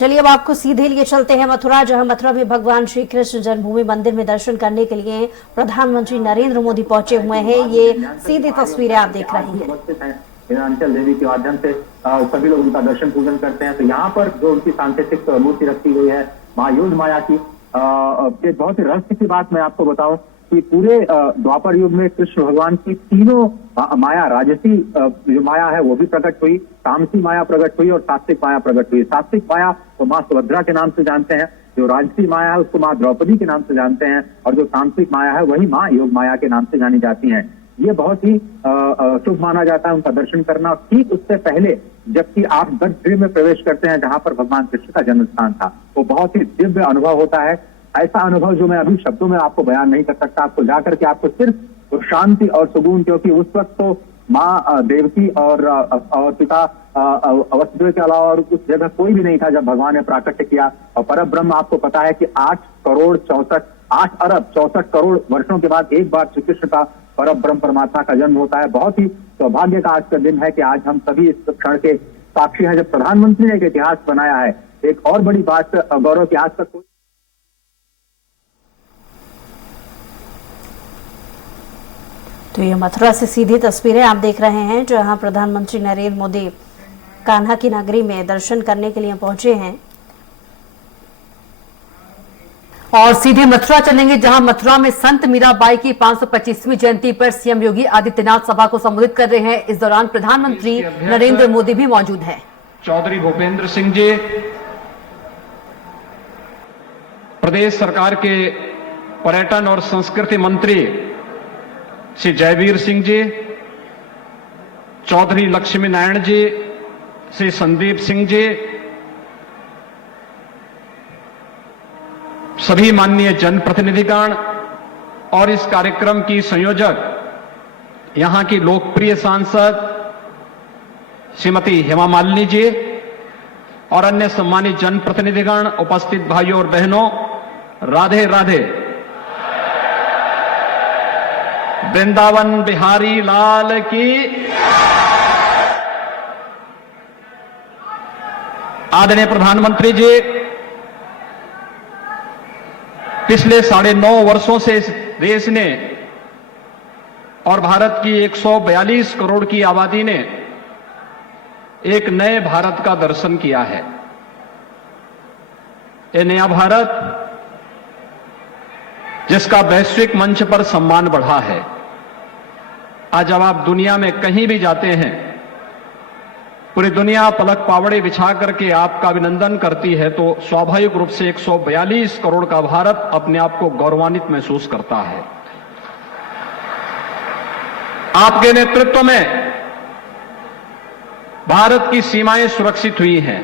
चलिए अब आपको सीधे लिए चलते हैं मथुरा, जहां मथुरा में भगवान श्री कृष्ण जन्मभूमि मंदिर में दर्शन करने के लिए प्रधानमंत्री नरेंद्र मोदी पहुंचे हुए हैं। ये सीधी तस्वीरें आप देख रहे हैं। अंचल देवी के माध्यम से सभी लोग उनका दर्शन पूजन करते हैं। तो यहाँ पर जो उनकी सांकेतिक मूर्ति रखी हुई है माँ योग माया की, बहुत ही रहस्य की बात मैं आपको बताऊं कि पूरे द्वापर युग में कृष्ण भगवान की तीनों माया, राजसी जो माया है वो भी प्रकट हुई, तामसी माया प्रकट हुई और सात्विक माया प्रकट हुई। सात्विक माया तो माँ सुभद्रा के नाम से जानते हैं, जो राजसी माया है उसको माँ द्रौपदी के नाम से जानते हैं, और जो तामसिक माया है वही माँ योग माया के नाम से जानी जाती है। ये बहुत ही शुभ माना जाता है उनका दर्शन करना। ठीक उससे पहले जबकि आप गर्भगृह में प्रवेश करते हैं जहां पर भगवान कृष्ण का जन्म स्थान था, वो बहुत ही दिव्य अनुभव होता है। ऐसा अनुभव जो मैं अभी शब्दों में आपको बयान नहीं कर सकता। आपको जाकर के आपको सिर्फ शांति और सुकून, क्योंकि उस वक्त तो माँ देवकी और पिता वसुदेव के अलावा और उस जगह कोई भी नहीं था जब भगवान ने प्राकट्य किया। और परब्रह्म, आपको पता है कि 8 अरब 64 करोड़ वर्षों के बाद एक बार श्री कृष्ण का परब्रह्म परमात्मा का जन्म होता है। बहुत ही सौभाग्य का आज का दिन है कि आज हम सभी इस क्षण के साक्षी हैं जब प्रधानमंत्री ने एक इतिहास बनाया है। एक और बड़ी बात गौरव की, आज तक तो ये मथुरा से सीधी तस्वीरें आप देख रहे हैं, जहां प्रधानमंत्री नरेंद्र मोदी कान्हा की नगरी में दर्शन करने के लिए पहुंचे हैं। और सीधे मथुरा चलेंगे, जहां मथुरा में संत मीराबाई की 525वीं जयंती पर सीएम योगी आदित्यनाथ सभा को संबोधित कर रहे हैं। इस दौरान प्रधानमंत्री नरेंद्र मोदी भी मौजूद हैं। चौधरी भूपेंद्र सिंह जी, प्रदेश सरकार के पर्यटन और संस्कृति मंत्री श्री जयवीर सिंह जी, चौधरी लक्ष्मी नारायण जी, श्री संदीप सिंह जी, सभी माननीय जनप्रतिनिधिगण और इस कार्यक्रम की संयोजक यहां की लोकप्रिय सांसद श्रीमती हेमा मालिनी जी और अन्य सम्मानित जनप्रतिनिधिगण, उपस्थित भाइयों और बहनों, राधे राधे। वृंदावन बिहारी लाल की। आदरणीय प्रधानमंत्री जी, पिछले 9.5 वर्षों से इस देश ने और भारत की 142 करोड़ की आबादी ने एक नए भारत का दर्शन किया है। ये नया भारत जिसका वैश्विक मंच पर सम्मान बढ़ा है। आज जब आप दुनिया में कहीं भी जाते हैं, पूरी दुनिया पलक पावड़े बिछा करके आपका अभिनंदन करती है, तो स्वाभाविक रूप से 142 करोड़ का भारत अपने आप को गौरवान्वित महसूस करता है। आपके नेतृत्व में भारत की सीमाएं सुरक्षित हुई हैं।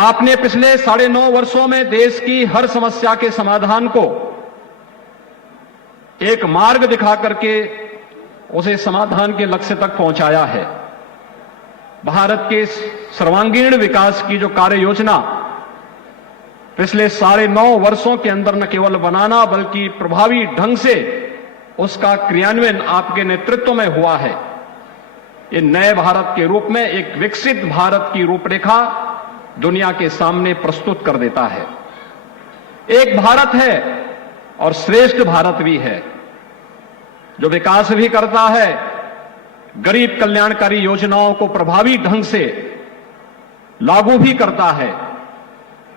आपने पिछले 9.5 वर्षों में देश की हर समस्या के समाधान को एक मार्ग दिखा करके उसे समाधान के लक्ष्य तक पहुंचाया है। भारत के सर्वांगीण विकास की जो कार्य योजना पिछले 9.5 वर्षों के अंदर न केवल बनाना बल्कि प्रभावी ढंग से उसका क्रियान्वयन आपके नेतृत्व में हुआ है। ये नए भारत के रूप में एक विकसित भारत की रूपरेखा दुनिया के सामने प्रस्तुत कर देता है। एक भारत है और श्रेष्ठ भारत भी है, जो विकास भी करता है, गरीब कल्याणकारी योजनाओं को प्रभावी ढंग से लागू भी करता है।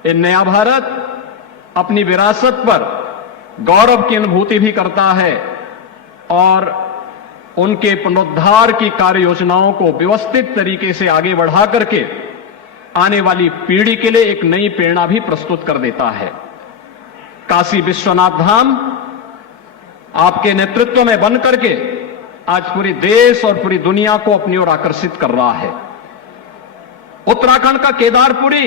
ये नया भारत अपनी विरासत पर गौरव की अनुभूति भी करता है और उनके पुनरुद्धार की कार्य योजनाओं को व्यवस्थित तरीके से आगे बढ़ा करके आने वाली पीढ़ी के लिए एक नई प्रेरणा भी प्रस्तुत कर देता है। काशी विश्वनाथ धाम आपके नेतृत्व में बन करके आज पूरी देश और पूरी दुनिया को अपनी ओर आकर्षित कर रहा है। उत्तराखंड का केदारपुरी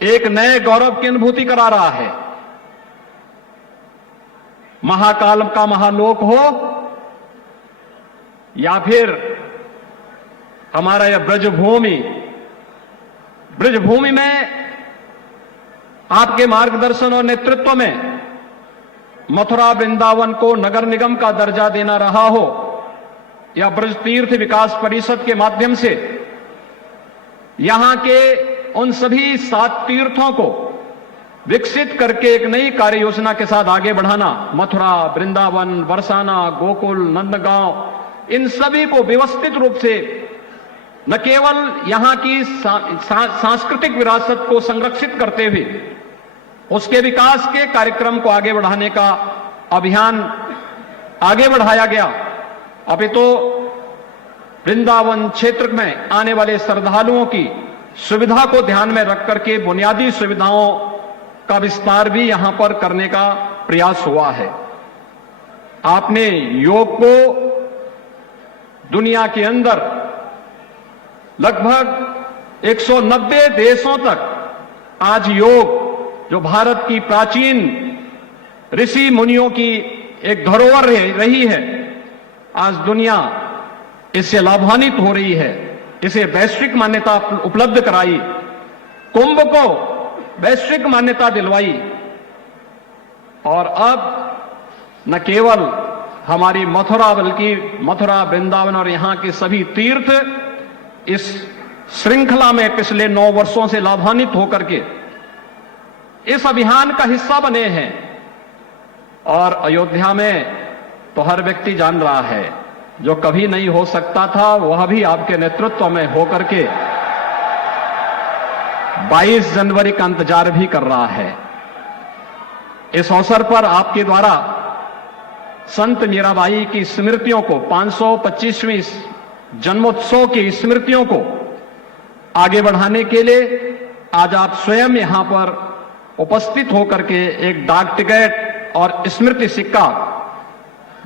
एक नए गौरव की अनुभूति करा रहा है। महाकाल का महालोक हो या फिर हमारा यह ब्रजभूमि में आपके मार्गदर्शन और नेतृत्व में मथुरा वृंदावन को नगर निगम का दर्जा देना रहा हो या ब्रज तीर्थ विकास परिषद के माध्यम से यहां के उन सभी 7 तीर्थों को विकसित करके एक नई कार्य योजना के साथ आगे बढ़ाना, मथुरा, वृंदावन, बरसाना, गोकुल, नंदगांव, इन सभी को व्यवस्थित रूप से न केवल यहां की सांस्कृतिक विरासत को संरक्षित करते हुए उसके विकास के कार्यक्रम को आगे बढ़ाने का अभियान आगे बढ़ाया गया। अभी तो वृंदावन क्षेत्र में आने वाले श्रद्धालुओं की सुविधा को ध्यान में रख करके बुनियादी सुविधाओं का विस्तार भी यहां पर करने का प्रयास हुआ है। आपने योग को दुनिया के अंदर लगभग 190 देशों तक आज योग, जो भारत की प्राचीन ऋषि मुनियों की एक धरोहर रही है, आज दुनिया इससे लाभान्वित हो रही है। इसे वैश्विक मान्यता उपलब्ध कराई, कुंभ को वैश्विक मान्यता दिलवाई, और अब न केवल हमारी मथुरा बल्कि मथुरा, वृंदावन और यहां के सभी तीर्थ इस श्रृंखला में पिछले 9 वर्षों से लाभान्वित होकर के इस अभियान का हिस्सा बने हैं। और अयोध्या में तो हर व्यक्ति जान रहा है, जो कभी नहीं हो सकता था वह भी आपके नेतृत्व में होकर के 22 जनवरी का इंतजार भी कर रहा है। इस अवसर पर आपके द्वारा संत मीराबाई की स्मृतियों को, 525वीं जन्मोत्सव की स्मृतियों को आगे बढ़ाने के लिए आज आप स्वयं यहां पर उपस्थित होकर के एक डाक टिकट और स्मृति सिक्का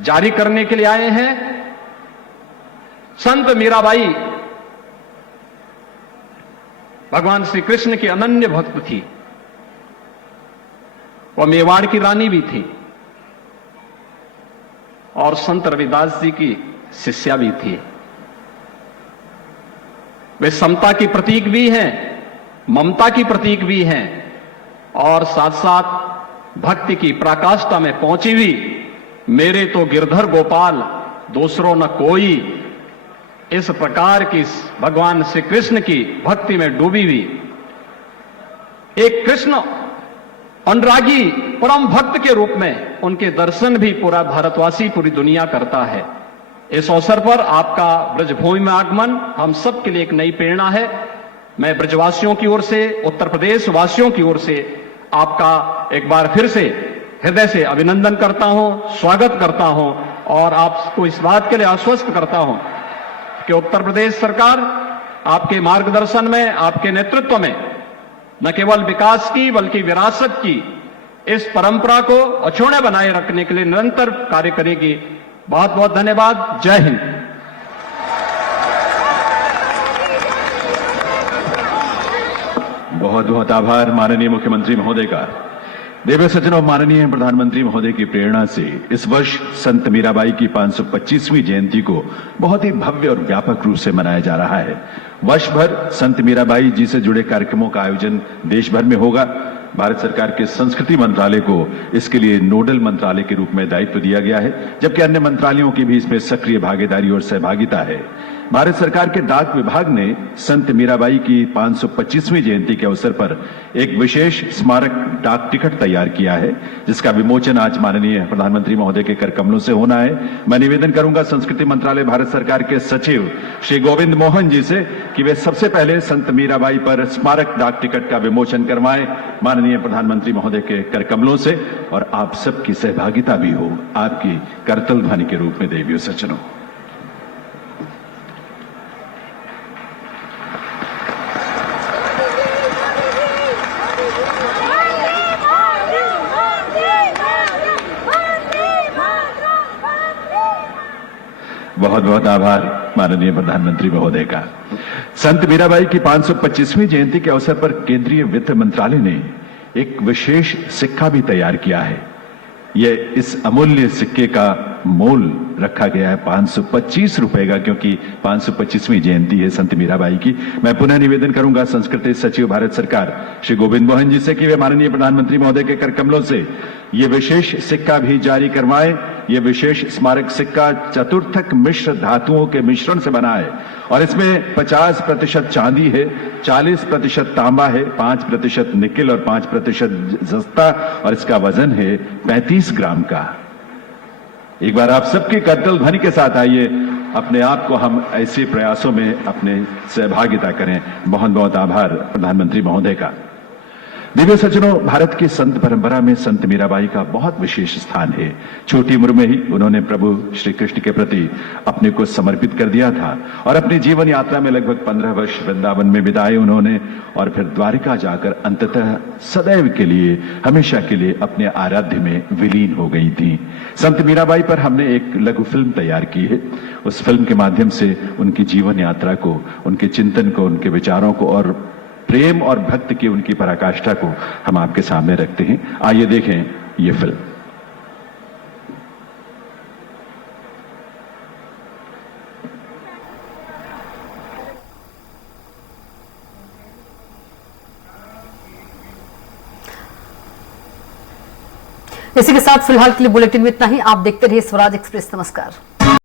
जारी करने के लिए आए हैं। संत मीराबाई भगवान श्री कृष्ण की अनन्य भक्त थी। वह मेवाड़ की रानी भी थी और संत रविदास जी की शिष्या भी थी। वे समता की प्रतीक भी हैं, ममता की प्रतीक भी हैं, और साथ साथ भक्ति की पराकाष्ठा में पहुंची हुई मेरे तो गिरधर गोपाल दूसरों न कोई, इस प्रकार की भगवान श्री कृष्ण की भक्ति में डूबी हुई एक कृष्ण अनुरागी परम भक्त के रूप में उनके दर्शन भी पूरा भारतवासी, पूरी दुनिया करता है। इस अवसर पर आपका ब्रजभूमि में आगमन हम सब के लिए एक नई प्रेरणा है। मैं ब्रजवासियों की ओर से, उत्तर प्रदेश वासियों की ओर से आपका एक बार फिर से हृदय से अभिनंदन करता हूं, स्वागत करता हूं, और आपको इस बात के लिए आश्वस्त करता हूं कि उत्तर प्रदेश सरकार आपके मार्गदर्शन में, आपके नेतृत्व में न केवल विकास की बल्कि विरासत की इस परंपरा को अछूते बनाए रखने के लिए निरंतर कार्य करेगी। बहुत बहुत धन्यवाद। जय हिंद। बहुत बहुत आभार माननीय मुख्यमंत्री महोदय का। देव सज्जनों, माननीय प्रधानमंत्री महोदय की प्रेरणा से इस वर्ष संत मीराबाई की 525वीं जयंती को बहुत ही भव्य और व्यापक रूप से मनाया जा रहा है। वर्ष भर संत मीराबाई जी से जुड़े कार्यक्रमों का आयोजन देश भर में होगा। भारत सरकार के संस्कृति मंत्रालय को इसके लिए नोडल मंत्रालय के रूप में दायित्व दिया गया है, जबकि अन्य मंत्रालयों की भी इसमें सक्रिय भागीदारी और सहभागिता है। भारत सरकार के डाक विभाग ने संत मीराबाई की 525वीं जयंती के अवसर पर एक विशेष स्मारक डाक टिकट तैयार किया है, जिसका विमोचन आज माननीय प्रधानमंत्री महोदय के कर कमलों से होना है। मैं निवेदन करूंगा संस्कृति मंत्रालय भारत सरकार के सचिव श्री गोविंद मोहन जी से कि वे सबसे पहले संत मीराबाई पर स्मारक डाक टिकट का विमोचन करवाएं माननीय प्रधानमंत्री महोदय के कर कमलों से, और आप सबकी सहभागिता भी हो आपकी करतल ध्वनि के रूप में। देवियों सज्जनों, बहुत बहुत आभार माननीय प्रधानमंत्री महोदय का। संत मीराबाई की 525वीं जयंती के अवसर पर केंद्रीय वित्त मंत्रालय ने एक विशेष सिक्का भी तैयार किया है। यह इस अमूल्य सिक्के का मोल रखा गया है 525 रुपए का, क्योंकि 525वीं जयंती है संत मीराबाई की। मैं पुनः निवेदन करूंगा संस्कृति सचिव भारत सरकार श्री गोविंद मोहन जी से कि वे माननीय प्रधानमंत्री महोदय के कर कमलों से ये विशेष सिक्का भी जारी करवाएं ये विशेष स्मारक सिक्का चतुर्थक मिश्र धातुओं के मिश्रण से बना है और इसमें 50% चांदी है, 40% तांबा है, 5% निकिल और 5% जस्ता और इसका वजन है 35 ग्राम का। एक बार आप सबकी करतल ध्वनि के साथ आइए, अपने आप को हम ऐसे प्रयासों में अपने सहभागिता करें। बहुत बहुत आभार प्रधानमंत्री महोदय का। दिव्य सज्जनों, भारत की संत परंपरा में संत मीराबाई का बहुत विशेष स्थान है। छोटी उम्र में ही उन्होंने प्रभु श्री कृष्ण के प्रति अपने को समर्पित कर दिया था और अपनी जीवन यात्रा में लगभग 15 वर्ष वृंदावन में बिताए उन्होंने और फिर द्वारिका जाकर अंततः सदैव के लिए, हमेशा के लिए अपने आराध्य में विलीन हो गई थी। संत मीराबाई पर हमने एक लघु फिल्म तैयार की है। उस फिल्म के माध्यम से उनकी जीवन यात्रा को, उनके चिंतन को, उनके विचारों को और प्रेम और भक्ति की उनकी पराकाष्ठा को हम आपके सामने रखते हैं। आइए देखें ये फिल्म। इसी के साथ फिलहाल के लिए बुलेटिन में इतना ही। आप देखते रहिए स्वराज एक्सप्रेस। नमस्कार।